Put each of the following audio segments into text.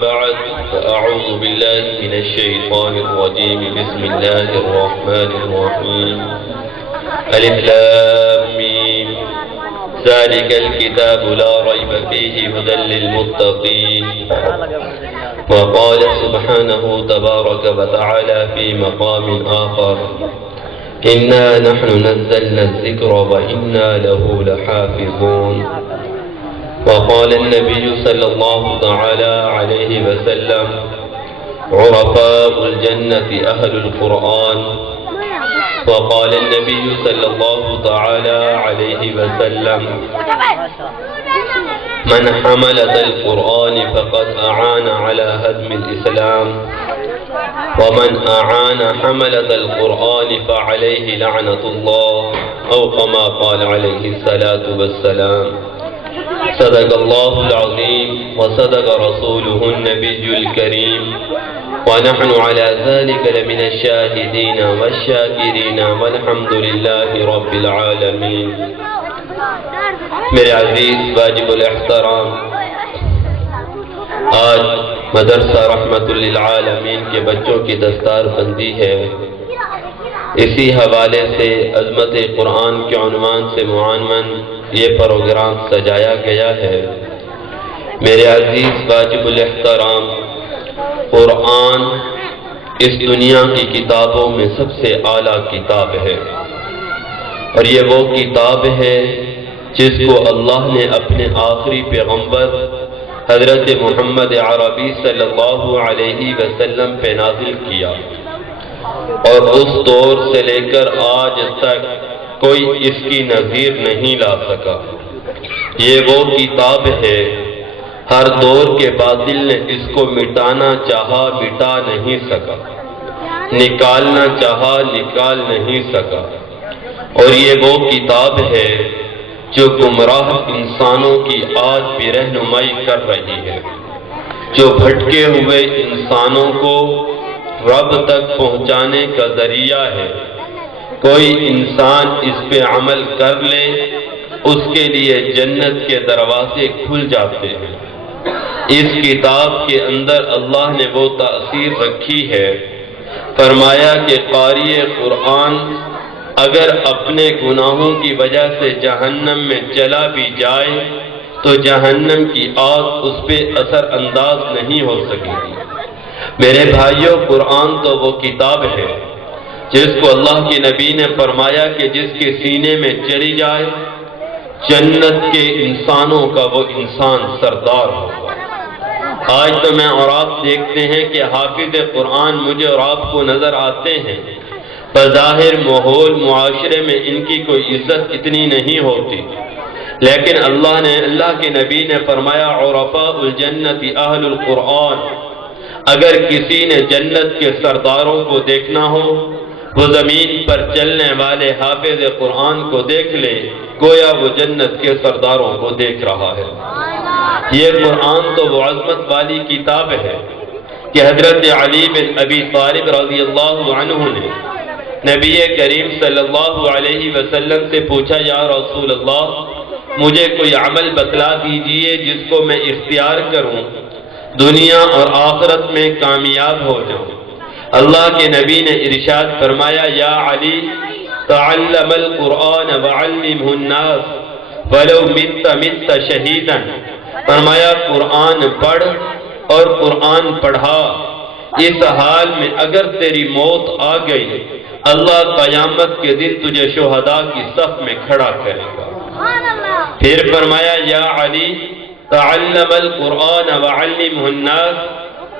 بعد فأعوذ بالله من الشيطان الرجيم بسم الله الرحمن الرحيم ألف لام ميم ذلك الكتاب لا ريب فيه هدى للمتقين وقال سبحانه تبارك وتعالى في مقام آخر إنا نحن نزلنا الذكر وإنا له لحافظون وقال النبي صلى الله تعالى عليه وسلم عرفاء الجنة أهل القرآن وقال النبي صلى الله تعالى عليه وسلم من حمل ذا القرآن فقد أعان على هدم الإسلام ومن أعان حمل ذا القرآن فعليه لعنة الله أو كما قال عليه الصلاة والسلام صدق الله العظيم وصدق رسوله النبي الكريم ونحن على ذلك لمن الشاهدين والشاكرين والحمد لله رب العالمين. میرے عزیز واجب الاحترام، آج مدرسہ رحمت للعالمین کے بچوں کی دستار بندی ہے. اسی حوالے سے عظمت قرآن کے عنوان سے معنون یہ پروگرام سجایا گیا ہے. میرے عزیز واجب الاحترام، قرآن اس دنیا کی کتابوں میں سب سے اعلیٰ کتاب ہے، اور یہ وہ کتاب ہے جس کو اللہ نے اپنے آخری پیغمبر حضرت محمد عربی صلی اللہ علیہ وسلم پہ نازل کیا، اور اس دور سے لے کر آج تک کوئی اس کی نظیر نہیں لا سکا. یہ وہ کتاب ہے، ہر دور کے باطل نے اس کو مٹانا چاہا مٹا نہیں سکا، نکالنا چاہا نکال نہیں سکا. اور یہ وہ کتاب ہے جو گمراہ انسانوں کی آج بھی رہنمائی کر رہی ہے، جو بھٹکے ہوئے انسانوں کو رب تک پہنچانے کا ذریعہ ہے. کوئی انسان اس پہ عمل کر لے، اس کے لیے جنت کے دروازے کھل جاتے ہیں. اس کتاب کے اندر اللہ نے وہ تاثیر رکھی ہے. فرمایا کہ قاری قرآن اگر اپنے گناہوں کی وجہ سے جہنم میں چلا بھی جائے تو جہنم کی آگ اس پہ اثر انداز نہیں ہو سکے گی. میرے بھائیوں، قرآن تو وہ کتاب ہے جس کو اللہ کے نبی نے فرمایا کہ جس کے سینے میں چلی جائے جنت کے انسانوں کا وہ انسان سردار ہوگا. آج تو میں اور آپ دیکھتے ہیں کہ حافظ قرآن مجھے اور آپ کو نظر آتے ہیں، بظاہر ماحول معاشرے میں ان کی کوئی عزت اتنی نہیں ہوتی، لیکن اللہ کے نبی نے فرمایا عرفاء الجنت اہل القرآن. اگر کسی نے جنت کے سرداروں کو دیکھنا ہو، وہ زمین پر چلنے والے حافظ قرآن کو دیکھ لے، گویا وہ جنت کے سرداروں کو دیکھ رہا ہے. یہ قرآن تو وہ عظمت والی کتاب ہے کہ حضرت علی بن ابی طالب رضی اللہ عنہ نے نبی کریم صلی اللہ علیہ وسلم سے پوچھا، یا رسول اللہ مجھے کوئی عمل بتلا دیجئے جس کو میں اختیار کروں، دنیا اور آخرت میں کامیاب ہو جاؤں. اللہ کے نبی نے ارشاد فرمایا، یا علی تعلم القرآن وعلمہ الناس ولو مت شہیدا. فرمایا قرآن پڑھ اور قرآن پڑھا، اس حال میں اگر تیری موت آ گئی اللہ قیامت کے دن تجھے شہداء کی صف میں کھڑا کرے گا. پھر فرمایا، یا علی تعلم القرآن وعلمہ الناس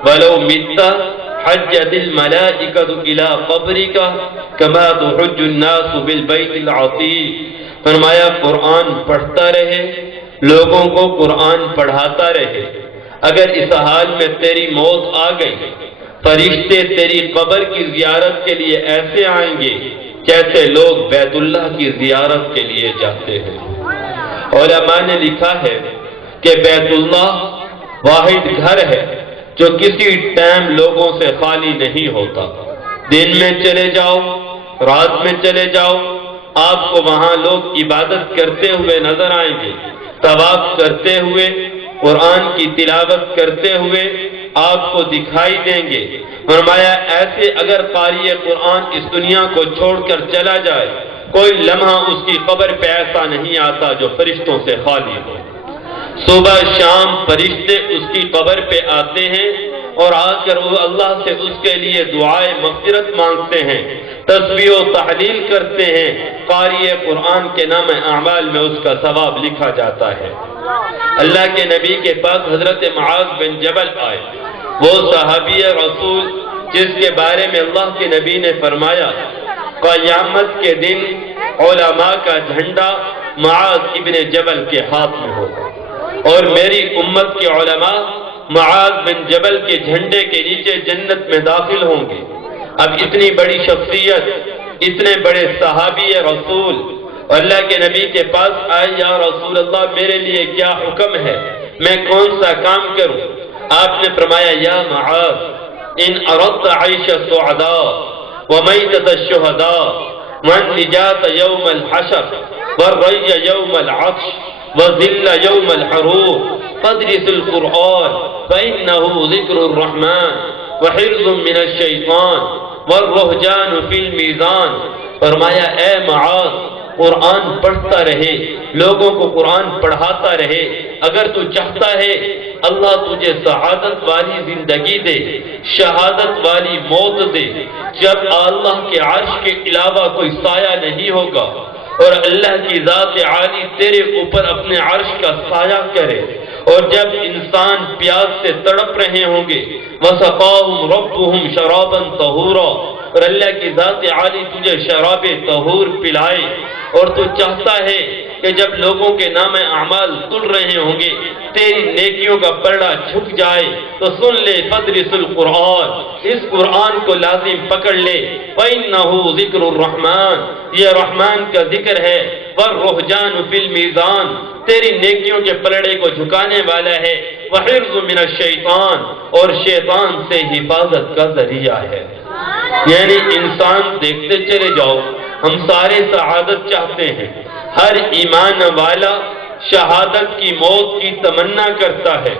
ولو مت حجت الملائکۃ الی قبرک کما تحج الناس بالبیت العتیق. فرمایا قرآن پڑھتا رہے، لوگوں کو قرآن پڑھاتا رہے، اگر اس حال میں تیری موت آ گئی فرشتے تیری قبر کی زیارت کے لیے ایسے آئیں گے جیسے لوگ بیت اللہ کی زیارت کے لیے جاتے ہیں. علماء نے لکھا ہے کہ بیت اللہ واحد گھر ہے جو کسی ٹائم لوگوں سے خالی نہیں ہوتا. دن میں چلے جاؤ، رات میں چلے جاؤ، آپ کو وہاں لوگ عبادت کرتے ہوئے نظر آئیں گے، طواف کرتے ہوئے، قرآن کی تلاوت کرتے ہوئے، آپ کو دکھائی دیں گے۔ فرمایا ایسے اگر قاری قرآن اس دنیا کو چھوڑ کر چلا جائے، کوئی لمحہ اس کی قبر پہ ایسا نہیں آتا جو فرشتوں سے خالی ہو۔ صبح شام فرشتے اس کی قبر پہ آتے ہیں اور آ کر وہ اللہ سے اس کے لیے دعائے مغفرت مانگتے ہیں، تسبیح و تحلیل کرتے ہیں۔ قاری قرآن کے نام اعمال میں اس کا ثواب لکھا جاتا ہے۔ اللہ کے نبی کے پاس حضرت معاذ بن جبل آئے، وہ صحابی رسول جس کے بارے میں اللہ کے نبی نے فرمایا قیامت کے دن علماء کا جھنڈا معاذ ابن جبل کے ہاتھ میں ہوگا، اور میری امت کے علماء معاذ بن جبل کے جھنڈے کے نیچے جنت میں داخل ہوں گے۔ اب اتنی بڑی شخصیت، اتنے بڑے صحابی رسول اللہ کے نبی کے پاس آئے، یا رسول اللہ میرے لیے کیا حکم ہے، میں کون سا کام کروں؟ آپ نے فرمایا یا معاذ ان اردت عیش السعداء ومیتۃ الشہداء والنجاة یوم الحشر والری یوم العطش وذل یوم الحرور فادرس القرآن فإنه ذکر الرحمن وحرز من الشیطان والرہجان فی المیزان۔ فرمایا اے معاذ قرآن پڑھتا رہے، لوگوں کو قرآن پڑھاتا رہے، اگر تو چاہتا ہے اللہ تجھے سعادت والی زندگی دے، شہادت والی موت دے، جب اللہ کے عرش کے علاوہ کوئی سایہ نہیں ہوگا اور اللہ کی ذات عالی تیرے اوپر اپنے عرش کا سایہ کرے، اور جب انسان پیاس سے تڑپ رہے ہوں گے وَسَقَاهُمْ رَبُّهُمْ شَرَابًا طَهُورًا، اور اللہ کی ذات عالی تجھے شراب طہور پلائے، اور تو چاہتا ہے کہ جب لوگوں کے نام اعمال تل رہے ہوں گے تیری نیکیوں کا پلڑا جھک جائے، تو سن لے فدرس القرآن، اس قرآن کو لازم پکڑ لے، فَإِنَّهُ ذِكْرُ الرحمن، یہ رحمان کا ذکر ہے، وَالرُّحْجَانُ فِي الْمِيزَانِ، تیری نیکیوں کے پلڑے کو جھکانے والا ہے، وَحِرْزُ مِنَ الشَّيْطَانِ، اور شیطان سے حفاظت کا ذریعہ ہے۔ یعنی انسان دیکھتے چلے جاؤ، ہم سارے سعادت چاہتے ہیں، ہر ایمان والا شہادت کی موت کی تمنا کرتا ہے،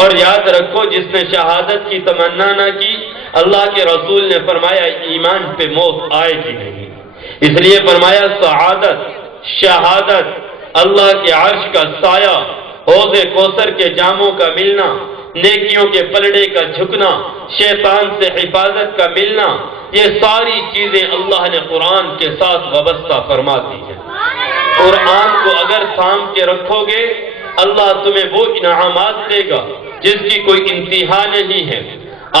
اور یاد رکھو جس نے شہادت کی تمنا نہ کی اللہ کے رسول نے فرمایا ایمان پہ موت آئے گی نہیں۔ اس لیے فرمایا سعادت، شہادت، اللہ کے عرش کا سایہ، حوض کوثر کے جاموں کا ملنا، نیکیوں کے پلڑے کا جھکنا، شیطان سے حفاظت کا ملنا، یہ ساری چیزیں اللہ نے قرآن کے ساتھ وابستہ فرما دی ہیں۔ قرآن کو اگر تھام کے رکھو گے اللہ تمہیں وہ انعامات دے گا جس کی کوئی انتہا نہیں ہے۔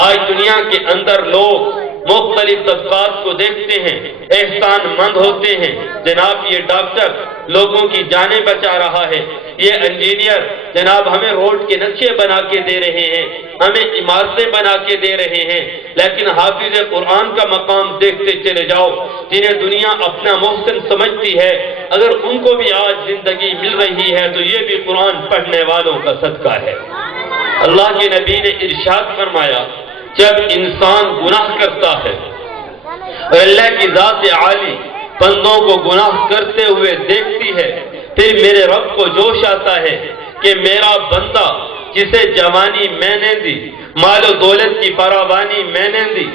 آج دنیا کے اندر لوگ مختلف طبقات کو دیکھتے ہیں، احسان مند ہوتے ہیں، جناب یہ ڈاکٹر لوگوں کی جانیں بچا رہا ہے، یہ انجینئر جناب ہمیں روڈ کے نقشے بنا کے دے رہے ہیں، ہمیں عمارتیں بنا کے دے رہے ہیں، لیکن حافظ قرآن کا مقام دیکھتے چلے جاؤ، جنہیں دنیا اپنا محسن سمجھتی ہے، اگر ان کو بھی آج زندگی مل رہی ہے تو یہ بھی قرآن پڑھنے والوں کا صدقہ ہے۔ اللہ کے نبی نے ارشاد فرمایا جب انسان گناہ کرتا ہے اور اللہ کی ذات عالی بندوں کو گناہ کرتے ہوئے دیکھتی ہے، پھر میرے رب کو جوش آتا ہے کہ میرا بندہ جسے جوانی میں نے دی، مال و دولت کی فراوانی میں نے دی،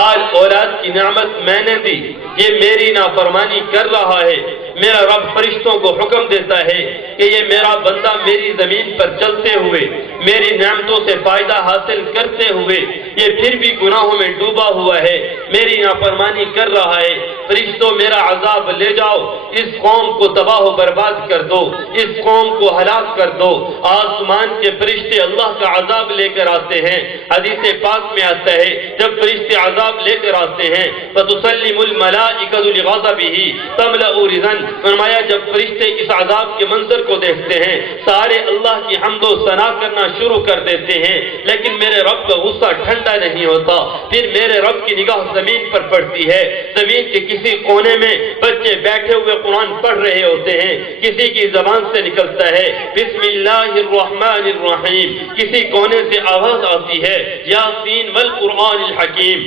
آل اولاد کی نعمت میں نے دی، یہ میری نافرمانی کر رہا ہے، میرا رب فرشتوں کو حکم دیتا ہے کہ یہ میرا بندہ میری زمین پر چلتے ہوئے میری نعمتوں سے فائدہ حاصل کرتے ہوئے یہ پھر بھی گناہوں میں ڈوبا ہوا ہے، میری نافرمانی کر رہا ہے، فرشتوں میرا عذاب لے جاؤ، اس قوم کو تباہ و برباد کر دو، اس قوم کو ہلاک کر دو۔ آسمان کے فرشتے اللہ کا عذاب لے کر آتے ہیں، حدیث پاک میں آتا ہے جب فرشتے عذاب لے کر آتے ہیں فَتُسَلِّمُ الْمَلَائِكَةُ لِغَضَبِهِ تَمْلَأُ رِضًا، فرمایا جب فرشتے اس عذاب کے منظر کو دیکھتے ہیں سارے اللہ کی حمد و ثنا کرنا شروع کر دیتے ہیں، لیکن میرے رب کا غصہ ٹھنڈا نہیں ہوتا، پھر میرے رب کی نگاہ زمین پر پڑتی ہے، زمین کے کسی کونے میں بچے بیٹھے ہوئے قرآن پڑھ رہے ہوتے ہیں، کسی کی زبان سے نکلتا ہے بسم اللہ الرحمن الرحیم، کسی کونے سے آواز آتی ہے یاسین والقرآن الحکیم،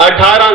18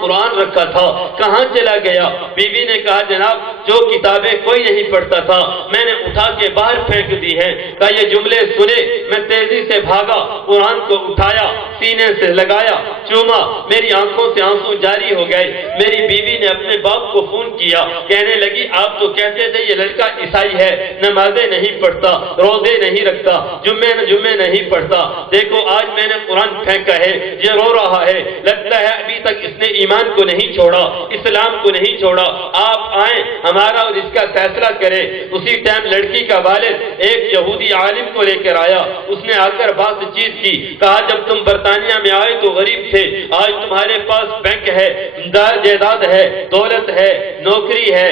قرآن رکھا تھا کہاں چلا گیا؟ بیوی نے کہا جناب جو کتابیں کوئی نہیں پڑھتا تھا میں نے اٹھا کے باہر پھینک دی ہے۔ کہا یہ جملے سنے میں تیزی سے بھاگا، قرآن کو اٹھایا، سینے سے لگایا، چوما، میری آنکھوں سے آنسو جاری ہو گئے۔ میری بیوی نے اپنے باپ کو فون کیا، کہنے لگی آپ تو کہتے تھے یہ لڑکا عیسائی ہے، نمازیں نہیں پڑھتا، روزے نہیں رکھتا، جمعے نہیں پڑھتا، دیکھو آج میں نے قرآن پھینکا ہے، یہ رو رہا ہے، لگتا ہے ابھی تک اس نے ایمان کو نہیں چھوڑا، اسلام کو نہیں چھوڑا، آپ آئیں ہمارا اور اس کا فیصلہ کریں۔ اسی ٹائم لڑکی کا والد ایک یہودی عالم کو لے کر آیا، اس نے آ کر بات چیت کی، کہا جب تم برطانیہ میں آئے تو غریب تھے، آج تمہارے پاس بینک ہے، جائیداد ہے، دولت ہے، نوکری ہے،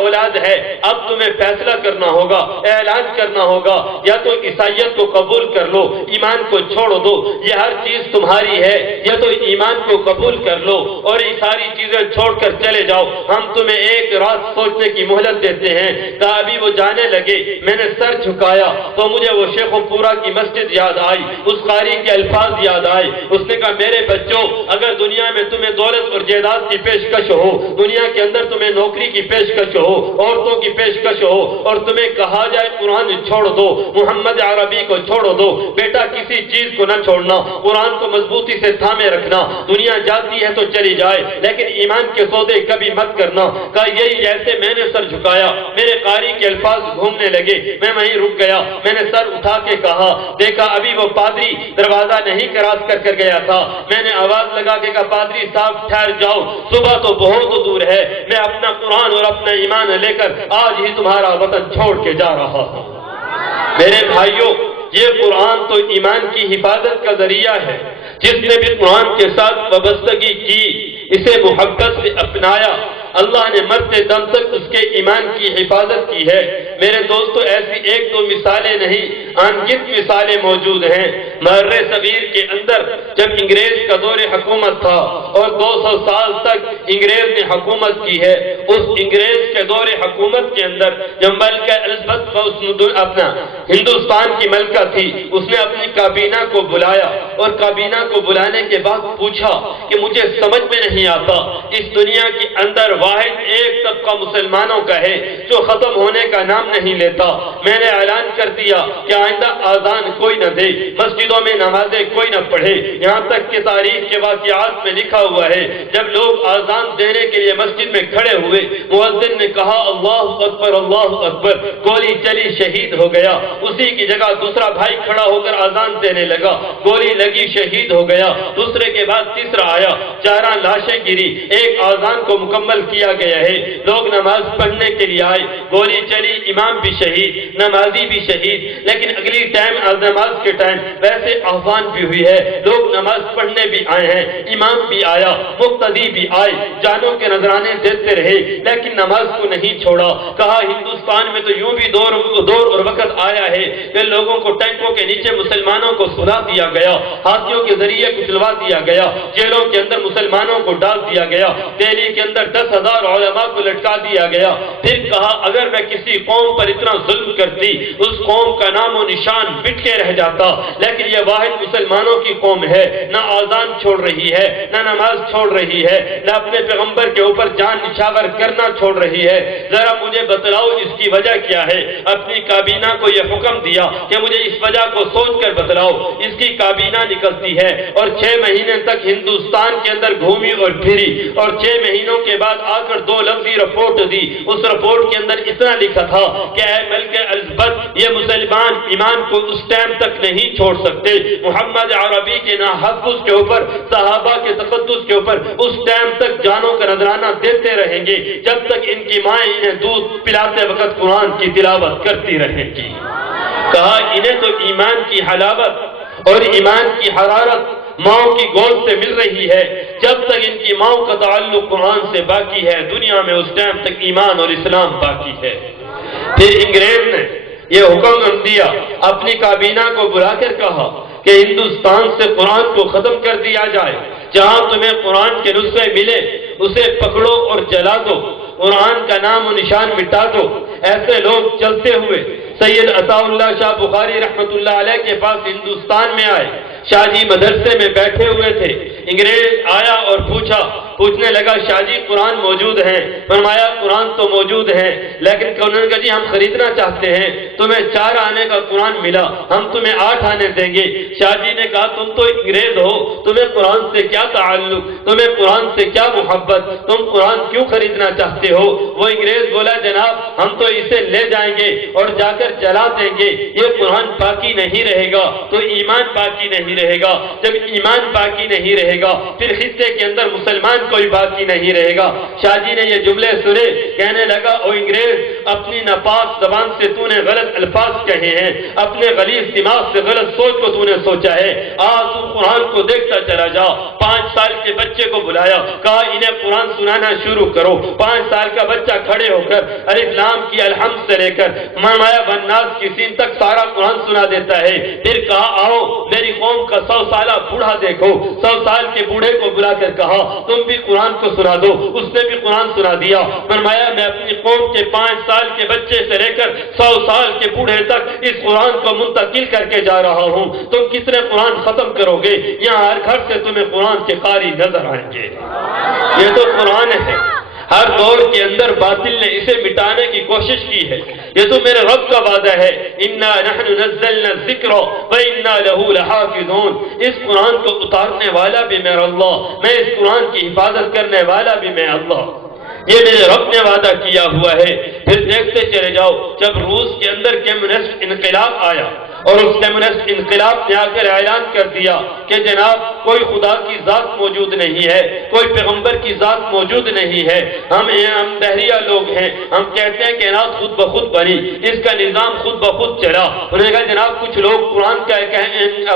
اولاد ہے، اب تمہیں فیصلہ کرنا ہوگا، اعلان کرنا ہوگا، یا تو عیسائیت کو قبول کر لو، ایمان کو چھوڑ دو، یہ ہر چیز تمہاری ہے، یا تو ایمان کو قبول کر لو اور یہ ساری چیزیں چھوڑ کر چلے جاؤ، ہم تمہیں ایک رات سوچنے کی مہلت دیتے ہیں۔ کہا ابھی وہ جانے لگے، میں نے سر جھکایا تو مجھے وہ شیخ پورا کی مسجد یاد آئی، اس قاری کے الفاظ یاد آئے، اس نے کہا میرے بچوں اگر دنیا میں تمہیں دولت اور جائیداد کی پیشکش ہو، دنیا کے اندر تمہیں نوکری کی پیشکش ہو، عورتوں کی پیشکش ہو، اور تمہیں کہا جائے قرآن چھوڑ دو، محمد عربی کو چھوڑ دو، بیٹا کسی چیز کو نہ چھوڑنا، قرآن کو مضبوطی سے تھامے رکھنا، دنیا جاتی ہے تو چلی جائے لیکن ایمان کے سودے کبھی مت کرنا۔ کہا یہی جیسے میں نے سر جھکایا میرے قاری کے الفاظ گھومنے لگے، میں وہیں رک گیا، میں نے سر اٹھا کے کہا دیکھا ابھی وہ پادری دروازہ نہیں کراس کر گیا تھا، میں نے آواز لگا کے کہا پادری صاحب ٹھہر جاؤ، صبح تو بہت دور ہے، میں اپنا قرآن اور اپنا ایمان لے کر آج ہی تمہارا وطن چھوڑ کے جا رہا ہوں۔ میرے بھائیوں یہ قرآن تو ایمان کی حفاظت کا ذریعہ ہے، جس نے بھی قرآن کے ساتھ وابستگی کی، اسے محبت سے اپنایا، اللہ نے مرتے دم تک اس کے ایمان کی حفاظت کی ہے۔ میرے دوستو ایسی ایک دو مثالیں نہیں، انگنت مثالیں موجود ہیں۔ محرِ صغیر کے اندر جب انگریز کا دور حکومت تھا اور 200 سال تک انگریز نے حکومت کی ہے، اس انگریز کے دور حکومت کے اندر جب ملکہ الزبتھ اپنا ہندوستان کی ملکہ تھی، اس نے اپنی کابینہ کو بلایا اور کابینہ کو بلانے کے بعد پوچھا کہ مجھے سمجھ میں نہیں آتا اس دنیا کے اندر واحد ایک طبقہ مسلمانوں کا ہے جو ختم ہونے کا نام نہیں لیتا، میں نے اعلان کر دیا کہ آئندہ آذان کوئی نہ دے، مسجدوں میں نمازیں کوئی نہ پڑھے، یہاں تک کہ تاریخ کے واقعات میں لکھا ہوا ہے جب لوگ آذان دینے کے لیے مسجد میں کھڑے ہوئے، مؤذن نے کہا اللہ اکبر اللہ اکبر، گولی چلی شہید ہو گیا، اسی کی جگہ دوسرا بھائی کھڑا ہو کر آذان دینے لگا، گولی لگی شہید ہو گیا، دوسرے کے بعد تیسرا آیا، 4 لاشیں گری، ایک آذان کو مکمل کیا گیا ہے، لوگ نماز پڑھنے کے لیے آئے، گولی چلی، امام بھی شہید، نمازی بھی شہید، لیکن اگلی ٹائم نماز کے ٹائم ویسے آذان بھی ہوئی ہے، لوگ نماز پڑھنے بھی آئے ہیں، امام بھی آیا، مقتدی بھی آئے، جانوں کے نذرانے دیتے رہے لیکن نماز کو نہیں چھوڑا۔ کہا ہندوستان میں تو یوں بھی دور اور وقت آیا ہے کہ لوگوں کو ٹینکوں کے نیچے مسلمانوں کو سلا دیا گیا، ہاتھیوں کے ذریعے کچلوا دیا گیا، جیلوں کے اندر مسلمانوں کو ڈال دیا گیا، دہلی کے اندر 10,000 علماء کو لٹکا دیا گیا۔ پھر کہا اگر میں کسی قوم پر اتنا ظلم کرتی اس قوم کا نام و نشان مٹ کے رہ جاتا، لیکن یہ واحد مسلمانوں کی قوم ہے، نہ آذان چھوڑ رہی ہے، نہ نماز چھوڑ رہی ہے، نہ اپنے پیغمبر کے اوپر جان نچھاور کرنا چھوڑ رہی ہے، ذرا مجھے بتلاؤ اس کی وجہ کیا ہے؟ اپنی کابینہ کو یہ حکم دیا کہ مجھے اس وجہ کو سوچ کر بتلاؤ۔ اس کی کابینہ نکلتی ہے اور 6 مہینے تک ہندوستان کے اندر گھومی اور پھری، اور 6 مہینوں کے بعد آ کر 2 لفظی رپورٹ دی، اس رپورٹ کے اندر اتنا لکھا تھا کہ اے ملکہ الزبتھ یہ مسلمان ایمان کو اس ٹائم تک نہیں چھوڑ سکتے، محمد عربی کے تحفظ کے اوپر، صحابہ کے تقدس کے اوپر اس ٹائم تک جانوں کا نذرانہ دیتے رہیں گے جب تک ان کی مائیں انہیں دودھ پلاتے وقت قرآن کی تلاوت کرتی رہیں گی۔ کہا انہیں تو ایمان کی حلاوت اور ایمان کی حرارت ماؤں کی گود سے مل رہی ہے، جب تک ان کی ماؤں کا تعلق قرآن سے باقی ہے دنیا میں اس ٹائم تک ایمان اور اسلام باقی ہے۔ پھر انگریز نے یہ حکم دیا، اپنی کابینہ کو بلا کر کہا کہ ہندوستان سے قرآن کو ختم کر دیا جائے، جہاں تمہیں قرآن کے نسخے ملے اسے پکڑو اور جلا دو، قرآن کا نام و نشان مٹا دو۔ ایسے لوگ چلتے ہوئے سید عطا اللہ شاہ بخاری رحمت اللہ علیہ کے پاس ہندوستان میں آئے، شاہ جی مدرسے میں بیٹھے ہوئے تھے، انگریز آیا اور پوچھنے لگا شاہ جی قرآن موجود ہے؟ فرمایا قرآن تو موجود ہے، لیکن انہوں نے کہا جی ہم خریدنا چاہتے ہیں، تمہیں 4 آنے کا قرآن ملا، ہم تمہیں 8 آنے دیں گے۔ شاہ جی نے کہا تم تو انگریز ہو، تمہیں قرآن سے کیا تعلق، تمہیں قرآن سے کیا محبت، تم قرآن کیوں خریدنا چاہتے ہو؟ وہ انگریز بولا جناب ہم تو اسے لے جائیں گے اور جا کر جلا دیں گے، یہ قرآن باقی نہیں رہے گا تو ایمان باقی نہیں رہے گا، جب ایمان باقی نہیں رہے گا پھر خطے کے اندر مسلمان کوئی باقی نہیں رہے گا۔ شاہ جی نے یہ جملے سنے، کہنے لگا او انگریز اپنی ناپاک زبان سے تو نے غلط الفاظ کہے ہیں، اپنے غلیظ دماغ سے غلط سوچ کو تو نے سوچا ہے، آج تو قرآن کو دیکھتا چلا جا۔ 5 سال کے بچے کو بلایا، کہا انہیں قرآن سنانا شروع کرو۔ 5 سال کا بچہ کھڑے ہو کر الف لام کی الحمد سے لے کر مایا بناس کی سین تک سارا قرآن سنا دیتا ہے۔ پھر کہا آؤ میری قوم کا 100 سالہ بوڑھا دیکھو، 100 سال کے بوڑھے کو بلا کر کہا تم بھی قرآن کو سنا دو، اس نے بھی قرآن سنا دیا۔ فرمایا میں اپنی قوم کے 5 سال کے بچے سے لے کر 100 سال کے بوڑھے تک اس قرآن کو منتقل کر کے جا رہا ہوں، تم کتنے قرآن ختم کرو گے؟ یہاں ہر گھر سے تمہیں قرآن کے قاری نظر آئیں گے۔ یہ تو قرآن ہے، ہر دور کے اندر باطل نے اسے مٹانے کی کوشش کی ہے، یہ تو میرے رب کا وعدہ ہے انا نحن نزلنا الذکر وانا له لحافظون۔ اس قرآن کو اتارنے والا بھی میرا اللہ، میں اس قرآن کی حفاظت کرنے والا بھی میں اللہ، یہ میرے رب نے وعدہ کیا ہوا ہے۔ پھر دیکھتے چلے جاؤ جب روس کے اندر کمیونسٹ انقلاب آیا اور اس کمیونسٹ انقلاب نے آ کر اعلان کر دیا کہ جناب کوئی خدا کی ذات موجود نہیں ہے، کوئی پیغمبر کی ذات موجود نہیں ہے، ہم دہریہ لوگ ہیں، ہم کہتے ہیں کہ نات خود بخود بنی، اس کا نظام خود بخود چلا۔ انہوں نے کہا جناب کچھ لوگ قرآن کا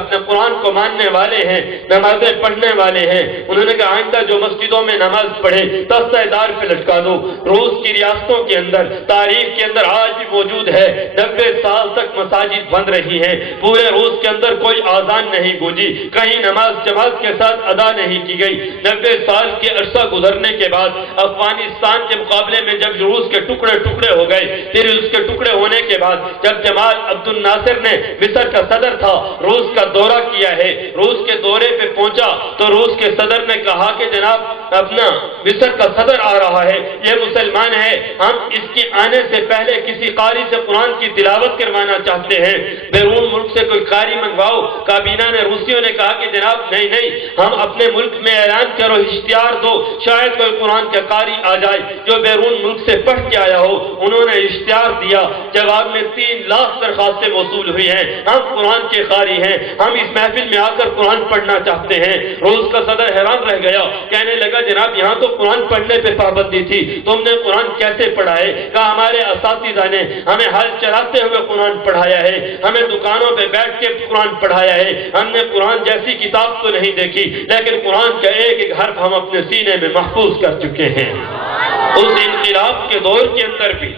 اپنے قرآن کو ماننے والے ہیں، نمازیں پڑھنے والے ہیں، انہوں نے کہا آئندہ جو مسجدوں میں نماز پڑھے تختہ دار پہ لٹکا دو۔ روس کی ریاستوں کے اندر تاریخ کے اندر آج بھی موجود ہے، 90 سال تک مساجد بند رہی ہیں، پورے روس کے اندر کوئی آذان نہیں گونجی، کہیں نماز جماعت کے ساتھ ادا نہیں کی گئی۔ 90 سال کے عرصہ گزرنے کے بعد افغانستان کے مقابلے میں جب روس کے ٹکڑے ٹکڑے ہو گئے، پھر اس کے ٹکڑے ہونے کے بعد جب جمال عبد الناصر نے مصر کا صدر تھا روس کا دورہ کیا ہے، روس کے دورے پہ پہنچا تو روس کے صدر نے کہا کہ جناب اپنا مصر کا صدر آ رہا ہے، یہ مسلمان ہے، ہم اس کے آنے سے پہلے کسی قاری سے قرآن کی تلاوت کروانا چاہتے ہیں، بیرون ملک سے کوئی قاری منگواؤ۔ کابینہ نے روسیوں نے کہا کہ جناب نہیں نہیں، ہم اپنے ملک میں اعلان کرو، اشتہار دو، شاید کوئی قرآن کا قاری آ جائے جو بیرون ملک سے پڑھ کے آیا ہو۔ انہوں نے اشتہار دیا، جواب میں 3 لاکھ درخواستیں موصول ہوئی ہیں، ہم قرآن کے قاری ہیں، ہم اس محفل میں آ کر قرآن پڑھنا چاہتے ہیں۔ روس کا صدر حیران رہ گیا، کہنے لگا جناب یہاں تو قرآن پڑھنے پہ پابندی تھی، تم نے قرآن کیسے پڑھا ہے؟ کہا ہمارے اساتذہ نے ہمیں ہل چلاتے ہوئے قرآن پڑھایا ہے، ہمیں دکانوں پہ بیٹھ کے قرآن پڑھایا ہے، ہم نے قرآن جیسی کتاب تو نہیں دیکھی، لیکن قرآن کا ایک ایک حرف ہم اپنے سینے میں محفوظ کر چکے ہیں۔ اس انقلاب کے دور کے اندر بھی،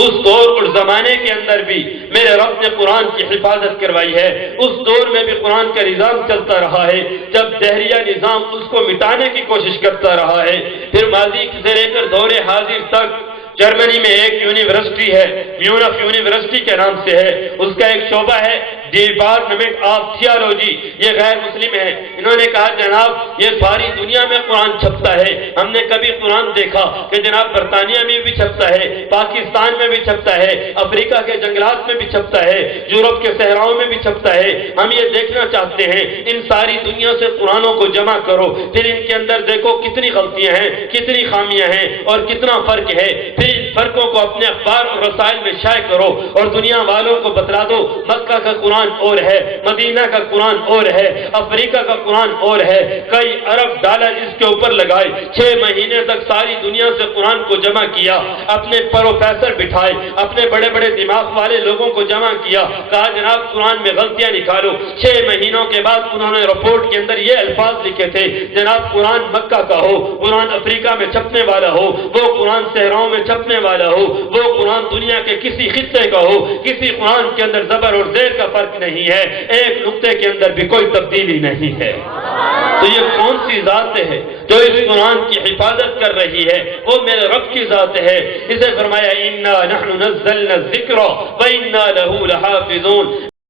اس دور اور زمانے کے اندر بھی میرے رب نے قرآن کی حفاظت کروائی ہے۔ اس دور میں بھی قرآن کا نظام چلتا رہا ہے، جب دہریہ نظام اس کو مٹانے کی کوشش کرتا رہا ہے۔ پھر ماضی سے لے کر دور حاضر تک جرمنی میں ایک یونیورسٹی ہے، میونخ یونیورسٹی کے نام سے ہے، اس کا ایک شعبہ ہے ڈپارٹمنٹ آف تھیولوجی، یہ غیر مسلم ہے۔ انہوں نے کہا جناب یہ ساری دنیا میں قرآن چھپتا ہے، ہم نے کبھی قرآن دیکھا کہ جناب برطانیہ میں بھی چھپتا ہے، پاکستان میں بھی چھپتا ہے، افریقہ کے جنگلات میں بھی چھپتا ہے، یورپ کے صحراؤں میں بھی چھپتا ہے، ہم یہ دیکھنا چاہتے ہیں، ان ساری دنیا سے قرآنوں کو جمع کرو، پھر ان کے اندر دیکھو کتنی غلطیاں ہیں، کتنی خامیاں ہیں اور کتنا فرق ہے، پھر ان فرقوں کو اپنے اخبار اور رسائل میں شائع کرو اور دنیا والوں کو بتلا دو مکہ کا قرآن اور ہے، مدینہ کا قرآن اور ہے، افریقہ کا قرآن اور ہے، کئی ارب ڈالر اس کے اوپر لگائے، 6 مہینے تک ساری دنیا سے قرآن کو جمع کیا، اپنے پروفیسر بٹھائے، اپنے بڑے بڑے دماغ والے لوگوں کو جمع کیا، کہا جناب قرآن میں غلطیاں نکالو۔ 6 مہینوں کے بعد انہوں نے رپورٹ کے اندر یہ الفاظ لکھے تھے جناب قرآن مکہ کا ہو، قرآن افریقہ میں چھپنے والا ہو، وہ قرآن صحراؤں میں چھپنے والا ہو، وہ قرآن دنیا کے کسی خطے کا ہو، کسی قرآن کے اندر زبر اور زیر کا فرق نہیں ہے، ایک نقطے کے اندر بھی کوئی تبدیلی نہیں ہے۔ تو یہ کون سی ذات ہے جو اس قرآن کی حفاظت کر رہی ہے؟ وہ میرے رب کی ذات ہے۔ اسے فرمایا انا نحن نزلنا الذکر وانا له لحافظون۔